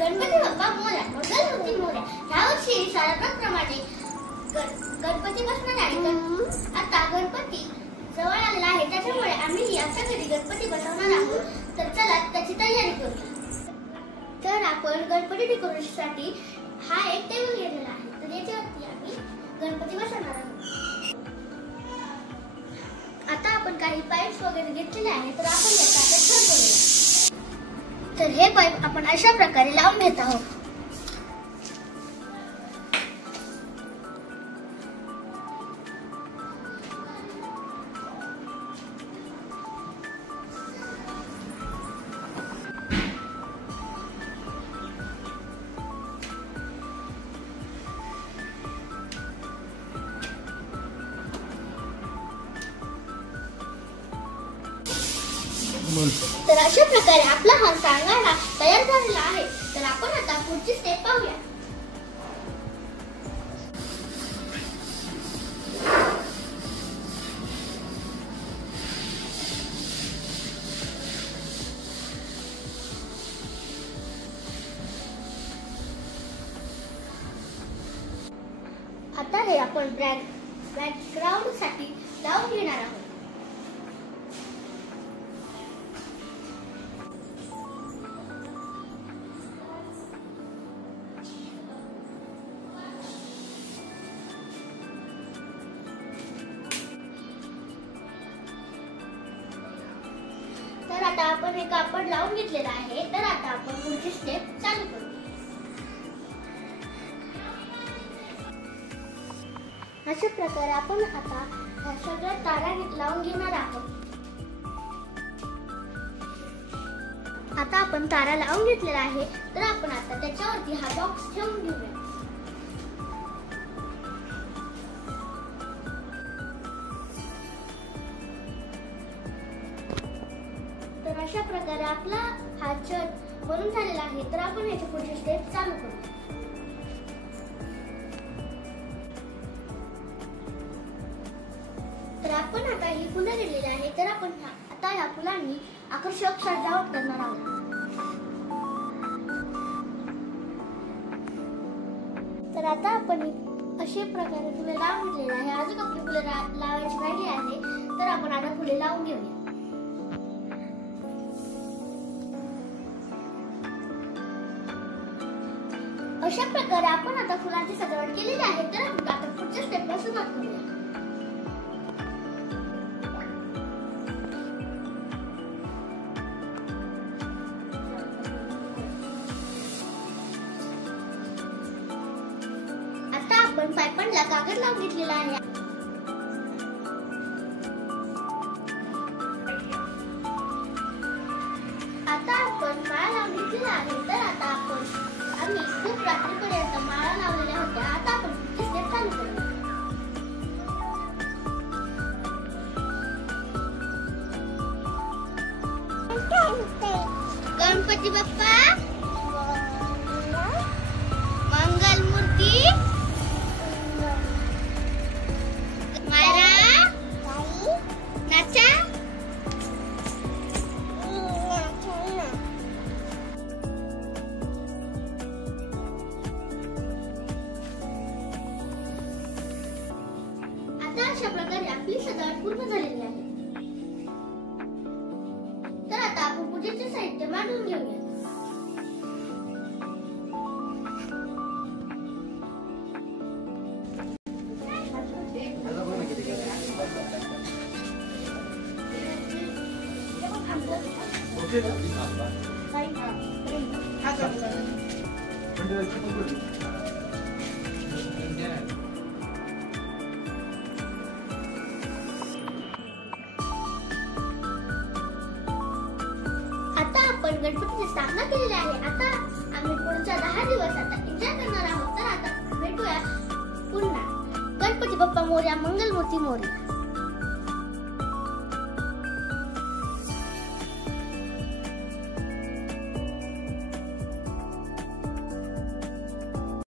गणपती बाप्पा मोरया, मंगलमूर्ती मोरया. यावर्षी सालाप्रमाणे गणपती बसणार आहे. आता गणपती जवळ आलेला आहे, त्याच्यामुळे आम्ही आमच्या घरी गणपती बसवणार आहोत. तर चला त्याची तयारी करूया. तर आपण गणपती डेकोरेशनसाठी हा एक टेबल घेतलेला आहे. तर याच्यावरती आम्ही गणपती बसवणार आहोत. आता आपण काही पाईप्स वगैरे घेतलेले आहेत, तर आपण याचा कनेक्शन करूया. तर हे पाईप आपण अशा प्रकारे लावून घेत आहोत. तर अशा प्रकारे आपला हा सांगाडा तयार झालेला आहे. तर आपण आता पुढची स्टेप पाहूया. आता हे आपण बॅकग्राऊंड साठी लावून घेणार आहोत. तर आता आपण हे कापड लावून घेतलेलं आहे. तर आता आपण पुढची स्टेप चालू करू. अशा प्रकारे आपण आता ह्या सगळ्या तारा लावून घेणार आहोत. आता आपण तारा लावून घेतलेला आहे. तर आपण आता त्याच्यावरती हा बॉक्स ठेवून घेऊया. तर अशा प्रकारे आपला हा छत बनून झालेला आहे. तर आपण याची पुढची स्टेप चालू करू. तर आपण आता ही फुलं घेतलेली आहे. तर आपण आता या फुलांनी आकर्षक सजावट करणार आहोत. तर आता आपण अशा प्रकारे फुले लावून घेतलेली आहे. अजून आपली फुले लावायची राहिली आहे. तर आपण आता फुले लावून घेऊया. अशा प्रकारे आपण आता फुलांची सजावट केलेली आहे. तर आपण आता पुढच्या स्टेपला सुरुवात करूया. आता आपण पायपणला कागद लावून घेतलेला आहे. आता आपण माळा लावून घेतलेला आहे. तर आता आम्ही खूप रात्रीपर्यंत माळा लावलेल्या होत्या. आता आपण पुढची स्टेप चालू करूया. गणपती बाप्पा मंगलमूर्ती मायरा नाचा. अशा प्रकारे आपली सजावट पूर्ण झालेली आहे. तर आता आपण पूजेचे साहित्य मांडून घेऊया. गणपतीची स्थापना केलेली आहे. आता आम्ही पुढच्या 10 दिवस आता एन्जॉय करणार आहोत. तर आता भेटूया पुन्हा. गणपती बाप्पा मोरया, मंगलमूर्ती मोरया.